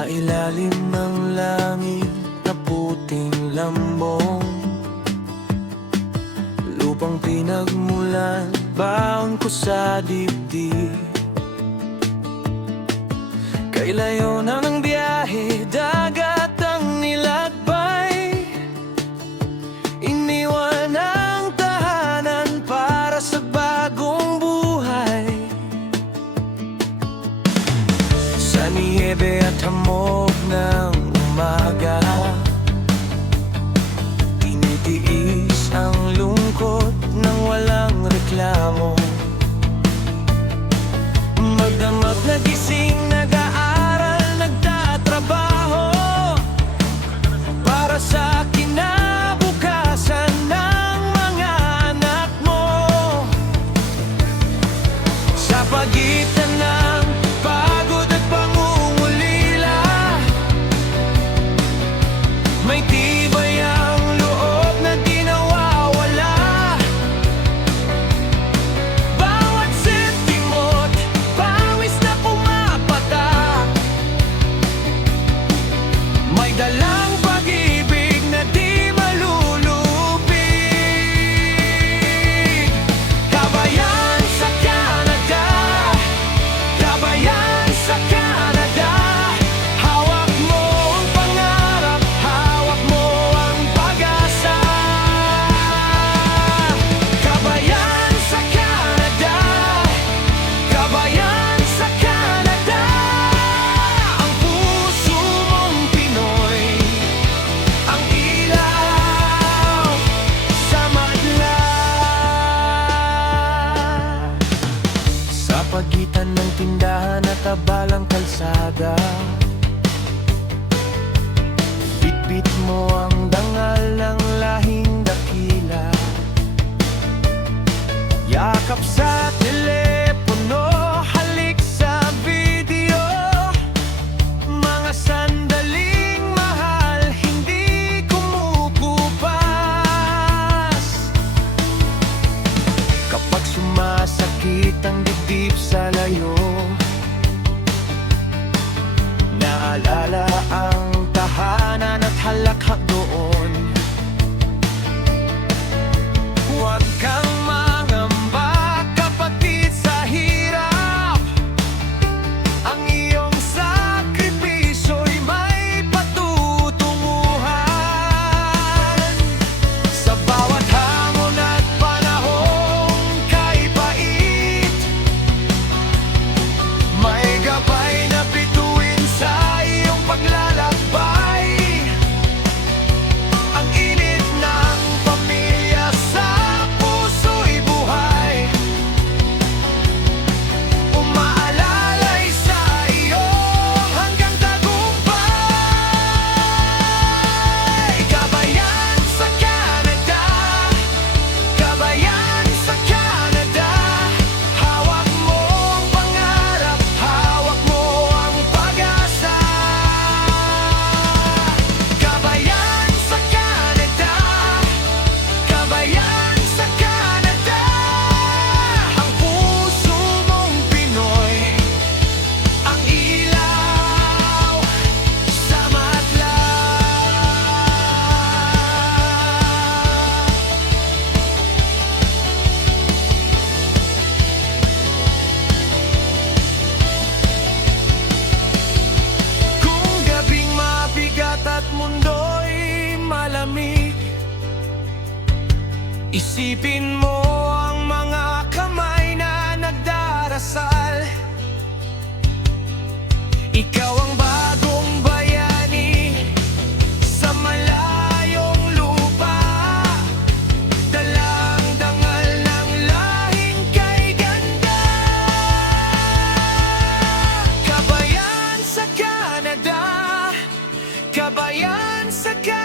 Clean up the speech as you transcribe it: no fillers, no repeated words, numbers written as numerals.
Sa ilalim ng langit na puting lambong, lupang pinagmulan, baon ko sa dibdib. Kay layo na ng biyahe, dagat ang nilakbay, iniwan ang tahanan para sa bagong buhay. Sa niyebe at hamog ng umaga, tinitiis ang lungkot ng walang reklamo. Magdamag na gising, nag-aaral, nagtatrabaho para sa kinabukasan ng mga anak mo. Sa pagitan ng pagod at pangungulila, may tibay ang loob na di nawawala. Bawat sentimot, pawis na pumapatak, may dalang pag-ibig na di malulupig. Kabayan sa Canada, kabayan sa Canada, hawak mo ang pangarap, hawak mo ang pag-asa. Kabayan sa Canada, kabayan sa Canada, ang puso mong Pinoy, ang ilaw sa madla. Sa pagitan ng tindahan at abalang kalsada, bitbit mo ang dangal ng lahing dakila. Yakap sa telepono, halik sa video, mga sandaling mahal, hindi kumukupas. Kapag sumasakit ang dibdib sa layo, naalala ang tahanan at halakhak doon. Huwag kang mangamba, kapatid, sa hirap. Ang iyong sakripisyo'y may patutunguhan. Sa bawat hamon at panahong kaipait, may gabay na bituin sa iyong paglalakbay. Ang init ng pamilya sa puso'y buhay, umaalalay sa iyo hanggang tagumpay. Kabayan sa Canada, kabayan sa Canada, hawak mo ang pangarap, hawak mo ang pag-asa. Kabayan sa Canada, kabayan sa Canada, ang puso mong Pinoy, ang ilaw sa madla. Kung gabing mabigat at mundo'y malamig, isipin mo ang mga kamay na nagdarasal. Ikaw ang bagong bayani sa malayong lupa, dalang dangal ng lahing kay ganda. Kabayan sa Canada, kabayan sa Canada,